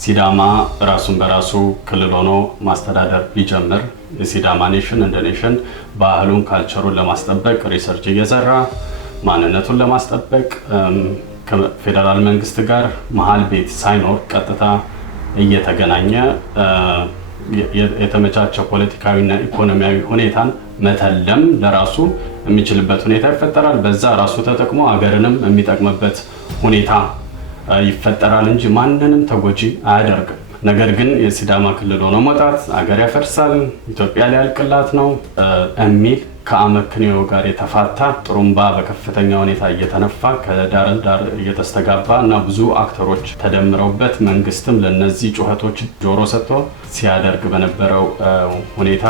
ሲዳማ ራሱን በራሱ ክልል ሆኖ ማስተዳደር ቢጀምር የሲዳማ ኔሽን እንደ ኔሽን ባህሉን ካልቸሩን ለማስጠበቅ ሪሰርች እየሰራ ማንነቱን ለማስጠበቅ ከፌደራል መንግስት ጋር መሃል ቤት ሳይኖር ቀጥታ እየተገናኘ የተመቻቸ ፖለቲካዊና ኢኮኖሚያዊ ሁኔታን መተለም ለራሱ የሚችልበት ሁኔታ ይፈጠራል። በዛ ራሱ ተጠቅሞ አገርንም የሚጠቅምበት ሁኔታ ይፈጠራል እንጂ ማንንም ተጎጂ አያደርግም። ነገር ግን የሲዳማ ክልል ሆኖ መውጣት አገር ያፈርሳል፣ ኢትዮጵያ ሊያልቅላት ነው የሚል ከአመክንዮ ጋር የተፋታ ጥሩምባ በከፍተኛ ሁኔታ እየተነፋ ከዳር ዳር እየተስተጋባ እና ብዙ አክተሮች ተደምረውበት መንግስትም ለነዚህ ጩኸቶች ጆሮ ሰጥቶ ሲያደርግ በነበረው ሁኔታ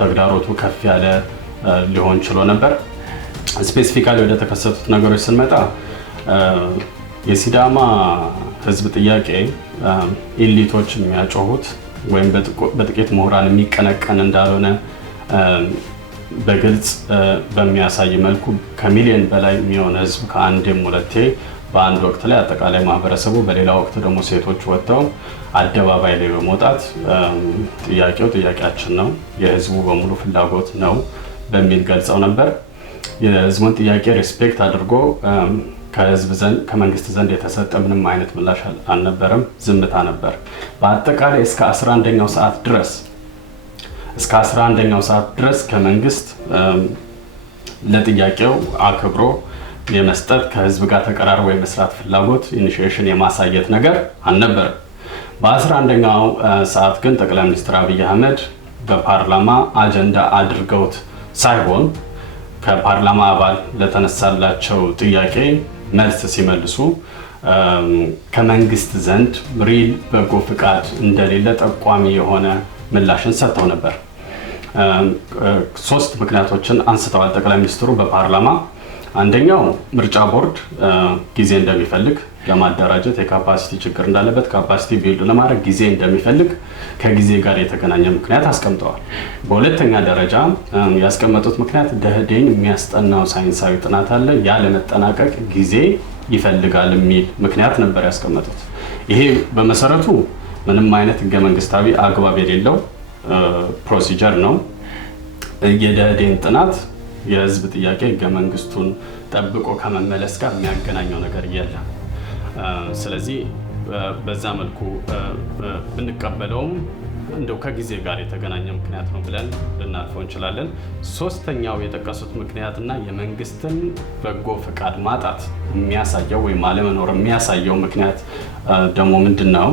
ተግዳሮቱ ከፍ ያለ ሊሆን ችሎ ነበር። ስፔሲፊካሊ ወደ ተከሰቱት ነገሮች ስንመጣ የሲዳማ ህዝብ ጥያቄ ኢሊቶች የሚያጮሁት ወይም በጥቂት ምሁራን የሚቀነቀን እንዳልሆነ በግልጽ በሚያሳይ መልኩ ከሚሊዮን በላይ የሚሆን ህዝብ ከአንድም ሁለቴ በአንድ ወቅት ላይ አጠቃላይ ማህበረሰቡ በሌላ ወቅት ደግሞ ሴቶች ወጥተው አደባባይ ላይ በመውጣት ጥያቄያችን ነው፣ የህዝቡ በሙሉ ፍላጎት ነው በሚል ገልጸው ነበር። የህዝቡን ጥያቄ ሪስፔክት አድርጎ ከህዝብ ዘንድ ከመንግስት ዘንድ የተሰጠ ምንም አይነት ምላሽ አልነበረም፣ ዝምታ ነበር። በአጠቃላይ እስከ 11ኛው ሰዓት ድረስ ከመንግስት ለጥያቄው አክብሮ የመስጠት ከህዝብ ጋር ተቀራርቦ የመስራት ፍላጎት ኢኒሺዬሽን የማሳየት ነገር አልነበረም። በ11ኛው ሰዓት ግን ጠቅላይ ሚኒስትር አብይ አህመድ በፓርላማ አጀንዳ አድርገውት ሳይሆን ከፓርላማ አባል ለተነሳላቸው ጥያቄ መልስ ሲመልሱ ከመንግስት ዘንድ ሪል በጎ ፍቃድ እንደሌለ ጠቋሚ የሆነ ምላሽን ሰጥተው ነበር። 3 ምክንያቶችን አንስተዋል ጠቅላይ ሚኒስትሩ በፓርላማ። አንደኛው ምርጫ ቦርድ ጊዜ እንደሚፈልግ ለማደራጀት የካፓሲቲ ችግር እንዳለበት ካፓሲቲ ቢልድ ለማድረግ ጊዜ እንደሚፈልግ ከጊዜ ጋር የተገናኘ ምክንያት አስቀምጠዋል። በሁለተኛ ደረጃ ያስቀመጡት ምክንያት ደህዴን የሚያስጠናው ሳይንሳዊ ጥናት አለ፣ ያ ለመጠናቀቅ ጊዜ ይፈልጋል የሚል ምክንያት ነበር ያስቀመጡት። ይሄ በመሰረቱ ምንም አይነት ህገ መንግስታዊ አግባብ የሌለው ፕሮሲጀር ነው። የደህዴን ጥናት የህዝብ ጥያቄ ህገ መንግስቱን ጠብቆ ከመመለስ ጋር የሚያገናኘው ነገር የለም። ስለዚህ በዛ መልኩ ብንቀበለውም እንደው ከጊዜ ጋር የተገናኘ ምክንያት ነው ብለን ልናልፈው እንችላለን። ሶስተኛው የጠቀሱት ምክንያትና የመንግስትን በጎ ፈቃድ ማጣት የሚያሳየው ወይም አለመኖር የሚያሳየው ምክንያት ደግሞ ምንድነው?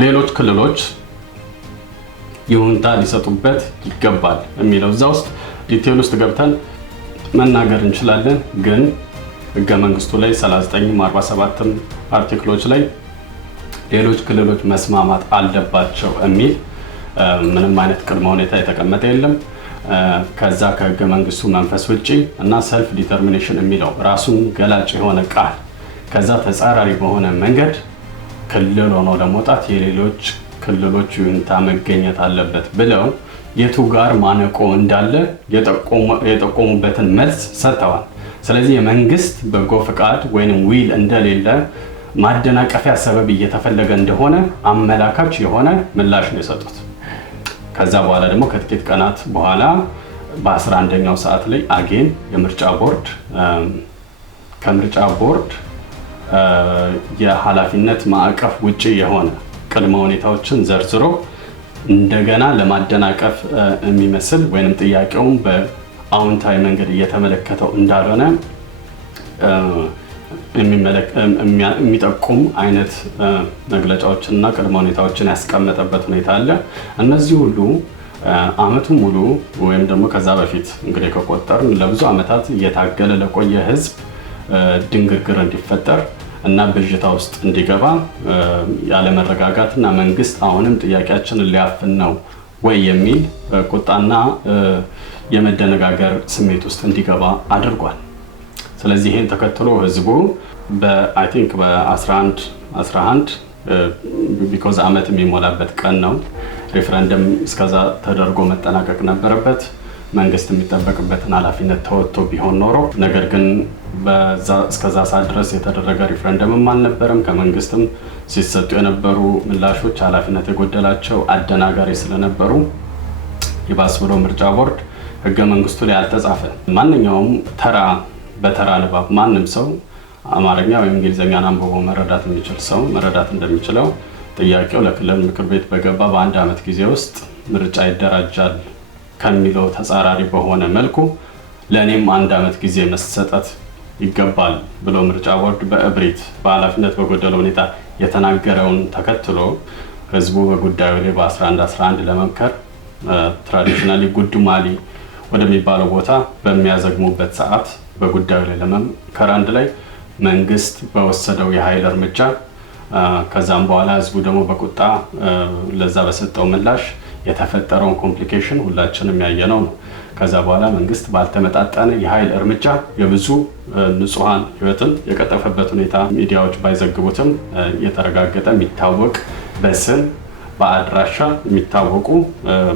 ሌሎች ክልሎች ይሁንታ ሊሰጡበት ይገባል የሚለው እዛ ውስጥ ዲቴል ውስጥ ገብተን መናገር እንችላለን። ግን ህገ መንግስቱ ላይ 39 47 አርቲክሎች ላይ ሌሎች ክልሎች መስማማት አለባቸው የሚል ምንም አይነት ቅድመ ሁኔታ የተቀመጠ የለም። ከዛ ከህገ መንግስቱ መንፈስ ውጪ እና ሰልፍ ዲተርሚኔሽን የሚለው ራሱን ገላጭ የሆነ ቃል ከዛ ተጻራሪ በሆነ መንገድ ክልል ሆኖ ለመውጣት የሌሎች ክልሎች ይሁንታ መገኘት አለበት ብለው የቱ ጋር ማነቆ እንዳለ የጠቆሙበትን መልስ ሰጥተዋል። ስለዚህ የመንግስት በጎ ፍቃድ ወይም ዊል እንደሌለ ማደናቀፊያ ሰበብ እየተፈለገ እንደሆነ አመላካች የሆነ ምላሽ ነው የሰጡት። ከዛ በኋላ ደግሞ ከጥቂት ቀናት በኋላ በ11ኛው ሰዓት ላይ አጌን የምርጫ ቦርድ ከምርጫ ቦርድ የኃላፊነት ማዕቀፍ ውጪ የሆነ ቅድመ ሁኔታዎችን ዘርዝሮ እንደገና ለማደናቀፍ የሚመስል ወይንም ጥያቄውን በአዎንታዊ መንገድ እየተመለከተው እንዳልሆነ የሚጠቁም አይነት መግለጫዎችንና ቅድመ ሁኔታዎችን ያስቀመጠበት ሁኔታ አለ። እነዚህ ሁሉ አመቱን ሙሉ ወይም ደግሞ ከዛ በፊት እንግዲህ ከቆጠርን ለብዙ አመታት እየታገለ ለቆየ ህዝብ ድንግርግር እንዲፈጠር እና ብዥታ ውስጥ እንዲገባ ያለመረጋጋትና መንግስት አሁንም ጥያቄያችንን ሊያፍን ነው ወይ የሚል ቁጣና የመደነጋገር ስሜት ውስጥ እንዲገባ አድርጓል። ስለዚህ ይሄን ተከትሎ ህዝቡ በአይ ቲንክ በ11 ቢኮዝ አመት የሚሞላበት ቀን ነው። ሬፈረንደም እስከዛ ተደርጎ መጠናቀቅ ነበረበት። መንግስት የሚጠበቅበትን ኃላፊነት ተወጥቶ ቢሆን ኖሮ፣ ነገር ግን እስከዛ ሰዓት ድረስ የተደረገ ሪፍረንደምም አልነበረም። ከመንግስትም ሲሰጡ የነበሩ ምላሾች ኃላፊነት የጎደላቸው አደናጋሪ ስለነበሩ ይባስ ብሎ ምርጫ ቦርድ ህገ መንግስቱ ላይ አልተጻፈ። ማንኛውም በተራ ንባብ ማንም ሰው አማርኛ ወይም እንግሊዝኛን አንብቦ መረዳት የሚችል ሰው መረዳት እንደሚችለው ጥያቄው ለክልል ምክር ቤት በገባ በአንድ ዓመት ጊዜ ውስጥ ምርጫ ይደራጃል ከሚለው ተጻራሪ በሆነ መልኩ ለእኔም አንድ ዓመት ጊዜ መሰጠት ይገባል ብሎ ምርጫ ቦርድ በእብሪት በኃላፊነት በጎደለው ሁኔታ የተናገረውን ተከትሎ ህዝቡ በጉዳዩ ላይ በ1111 ለመምከር ትራዲሽናሊ ጉዱማሊ ወደሚባለው ቦታ በሚያዘግሙበት ሰዓት በጉዳዩ ላይ ለመምከር አንድ ላይ መንግስት በወሰደው የኃይል እርምጃ ከዛም በኋላ ህዝቡ ደግሞ በቁጣ ለዛ በሰጠው ምላሽ የተፈጠረውን ኮምፕሊኬሽን ሁላችንም ያየነው ነው። ከዛ በኋላ መንግስት ባልተመጣጠነ የኃይል እርምጃ የብዙ ንጹሃን ህይወትን የቀጠፈበት ሁኔታ ሚዲያዎች ባይዘግቡትም የተረጋገጠ የሚታወቅ በስም በአድራሻ የሚታወቁ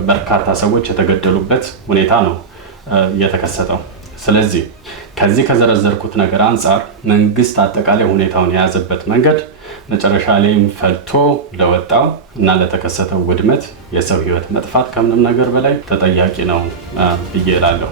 በርካታ ሰዎች የተገደሉበት ሁኔታ ነው የተከሰተው። ስለዚህ ከዚህ ከዘረዘርኩት ነገር አንፃር መንግስት አጠቃላይ ሁኔታውን የያዘበት መንገድ መጨረሻ ላይም ፈልቶ ለወጣው እና ለተከሰተው ውድመት የሰው ህይወት መጥፋት ከምንም ነገር በላይ ተጠያቂ ነው ብዬ እላለሁ።